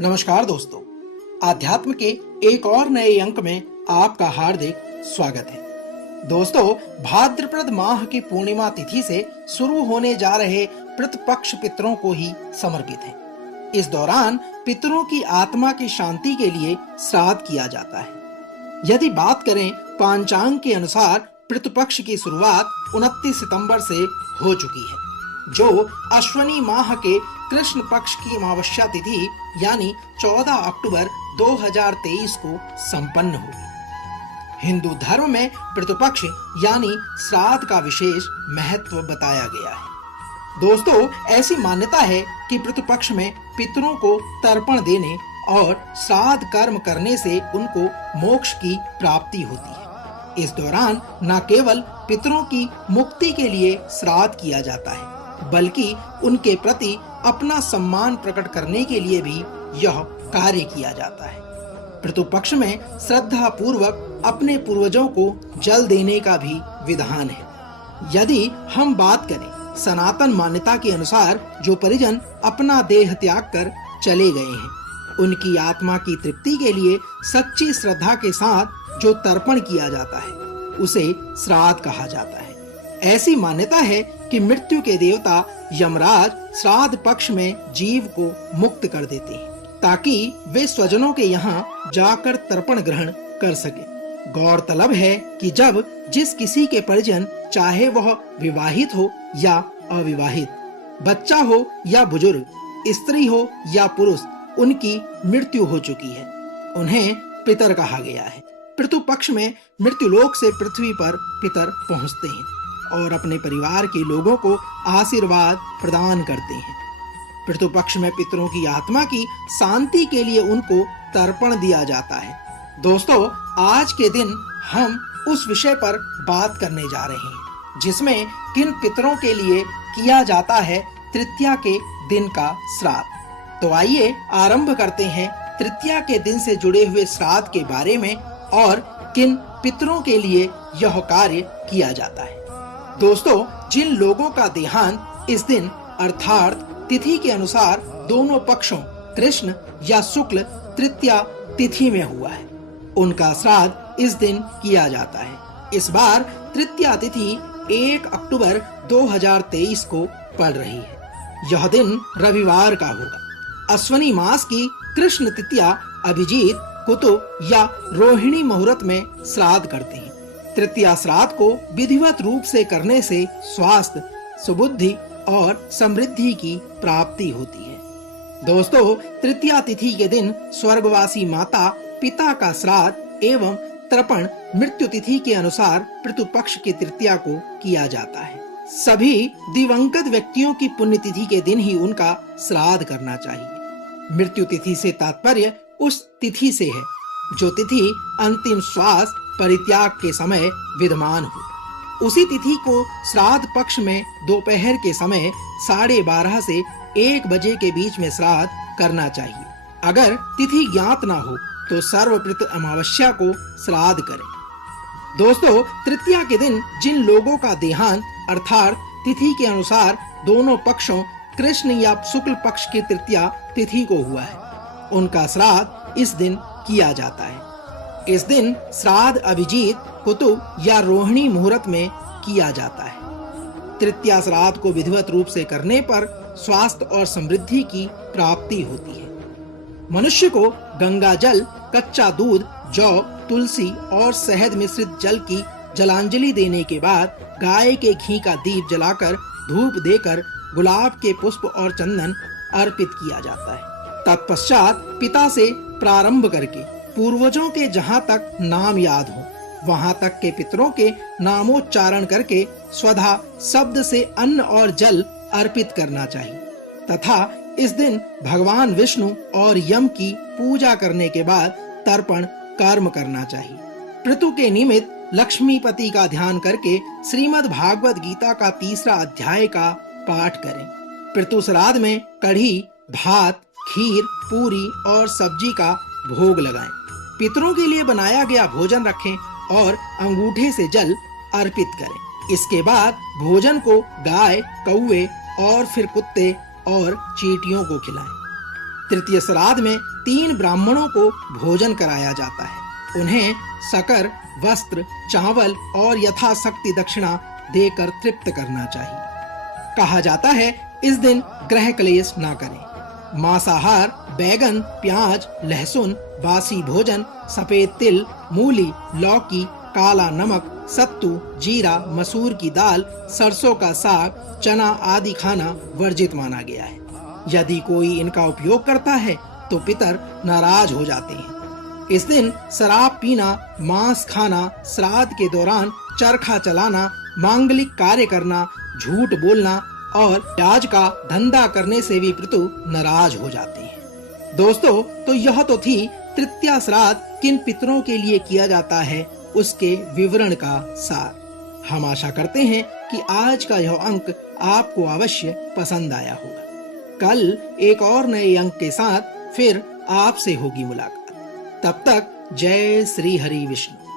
नमस्कार दोस्तों, आध्यात्म के एक और नए अंक में आपका हार्दिक स्वागत है। दोस्तों, भाद्रपद माह की पूर्णिमा तिथि से शुरू होने जा रहे प्रतिपक्ष पितरों को ही समर्पित है। इस दौरान पितरों की आत्मा की शांति के लिए श्राद्ध किया जाता है। यदि बात करें पांचांग के अनुसार पितृपक्ष की शुरुआत 29 सितंबर से हो चुकी है, जो अश्वनी माह के कृष्ण पक्ष की अमावस्या तिथि यानी 14 अक्टूबर 2023 को संपन्न होगी। हिंदू धर्म में पितृपक्ष यानी श्राद्ध का विशेष महत्व बताया गया है। दोस्तों, ऐसी मान्यता है कि पितृपक्ष में पितरों को तर्पण देने और श्राद्ध कर्म करने से उनको मोक्ष की प्राप्ति होती है। इस दौरान न केवल पितरों की मुक्ति के लिए श्राद्ध किया जाता है, बल्कि उनके प्रति अपना सम्मान प्रकट करने के लिए भी यह कार्य किया जाता है। पितृपक्ष में श्रद्धा पूर्वक अपने पूर्वजों को जल देने का भी विधान है। यदि हम बात करें सनातन मान्यता के अनुसार, जो परिजन अपना देह त्याग कर चले गए हैं, उनकी आत्मा की तृप्ति के लिए सच्ची श्रद्धा के साथ जो तर्पण किया जाता है, उसे श्राद्ध कहा जाता है। ऐसी मान्यता है कि मृत्यु के देवता यमराज श्राद्ध पक्ष में जीव को मुक्त कर देते हैं, ताकि वे स्वजनों के यहाँ जाकर तर्पण ग्रहण कर सके। गौरतलब है कि जब जिस किसी के परिजन, चाहे वह विवाहित हो या अविवाहित, बच्चा हो या बुजुर्ग, स्त्री हो या पुरुष, उनकी मृत्यु हो चुकी है, उन्हें पितर कहा गया है। पितृपक्ष में मृत्युलोक से पृथ्वी पर पितर पहुँचते हैं और अपने परिवार के लोगों को आशीर्वाद प्रदान करते हैं। पितृपक्ष में पितरों की आत्मा की शांति के लिए उनको तर्पण दिया जाता है। दोस्तों, आज के दिन हम उस विषय पर बात करने जा रहे हैं जिसमें किन पितरों के लिए किया जाता है तृतीया के दिन का श्राद्ध। तो आइए आरंभ करते हैं तृतीया के दिन से जुड़े हुए श्राद्ध के बारे में और किन पितरों के लिए यह कार्य किया जाता है। दोस्तों, जिन लोगों का देहांत इस दिन अर्थात तिथि के अनुसार दोनों पक्षों कृष्ण या शुक्ल तृतीया तिथि में हुआ है, उनका श्राद्ध इस दिन किया जाता है। इस बार तृतीया तिथि 1 अक्टूबर 2023 को पड़ रही है। यह दिन रविवार का होगा। अश्वनी मास की कृष्ण तृतीया अभिजीत, कुतुब या रोहिणी मुहूर्त में श्राद्ध करते हैं। तृतीया श्राद्ध को विधिवत रूप से करने से स्वास्थ्य, सुबुद्धि और समृद्धि की प्राप्ति होती है। दोस्तों, तृतीया तिथि के दिन स्वर्गवासी माता पिता का श्राद्ध एवं तर्पण मृत्यु तिथि के अनुसार पितृपक्ष की तृतीया को किया जाता है। सभी दिवंगत व्यक्तियों की पुण्यतिथि के दिन ही उनका श्राद्ध करना चाहिए। मृत्यु तिथि से तात्पर्य उस तिथि से है जो तिथि अंतिम श्वास परित्याग के समय विद्यमान हो। उसी तिथि को श्राद्ध पक्ष में दोपहर के समय 12:30 से 1 बजे के बीच में श्राद्ध करना चाहिए। अगर तिथि ज्ञात ना हो तो सर्वप्रथम अमावस्या को श्राद्ध करें। दोस्तों, तृतीया के दिन जिन लोगों का देहांत अर्थात तिथि के अनुसार दोनों पक्षों कृष्ण या शुक्ल पक्ष की तृतीया तिथि को हुआ है, उनका श्राद्ध इस दिन किया जाता है। इस दिन श्राद्ध अभिजीत, कुतुब या रोहिणी मुहूर्त में किया जाता है। तृतीया श्राद्ध को विधिवत रूप से करने पर स्वास्थ्य और समृद्धि की प्राप्ति होती है। मनुष्य को गंगा जल, कच्चा दूध, जौ, तुलसी और शहद मिश्रित जल की जलांजलि देने के बाद गाय के घी का दीप जलाकर धूप देकर गुलाब के पुष्प और चंदन अर्पित किया जाता है। तत्पश्चात पिता से प्रारंभ करके पूर्वजों के जहाँ तक नाम याद हो वहाँ तक के पितरों के नामोच्चारण करके स्वधा शब्द से अन्न और जल अर्पित करना चाहिए तथा इस दिन भगवान विष्णु और यम की पूजा करने के बाद तर्पण कर्म करना चाहिए। पितृ के निमित्त लक्ष्मीपति का ध्यान करके श्रीमद् भागवत गीता का 3रा अध्याय का पाठ करें। पितृ श्राद्ध में कढ़ी, भात, खीर, पूरी और सब्जी का भोग लगाएं। पितरों के लिए बनाया गया भोजन रखें और अंगूठे से जल अर्पित करें। इसके बाद भोजन को गाय, कौवे और फिर कुत्ते और चींटियों को खिलाएं। तृतीय श्राद्ध में 3 ब्राह्मणों को भोजन कराया जाता है। उन्हें शक्कर, वस्त्र, चावल और यथाशक्ति दक्षिणा देकर तृप्त करना चाहिए। कहा जाता है इस दिन ग्रह क्लेश ना करें। मांसाहार, बैगन, प्याज, लहसुन, बासी भोजन, सफेद तिल, मूली, लौकी, काला नमक, सत्तू, जीरा, मसूर की दाल, सरसों का साग, चना आदि खाना वर्जित माना गया है। यदि कोई इनका उपयोग करता है तो पितर नाराज हो जाते हैं। इस दिन शराब पीना, मांस खाना, श्राद्ध के दौरान चरखा चलाना, मांगलिक कार्य करना, झूठ बोलना और प्याज का धंधा करने से भी पितृ नाराज हो जाते हैं। दोस्तों, तो यह तो थी तृतीया श्राद्ध किन पितरों के लिए किया जाता है उसके विवरण का सार। हम आशा करते हैं कि आज का यह अंक आपको अवश्य पसंद आया होगा। कल एक और नए अंक के साथ फिर आपसे होगी मुलाकात। तब तक जय श्री हरि विष्णु।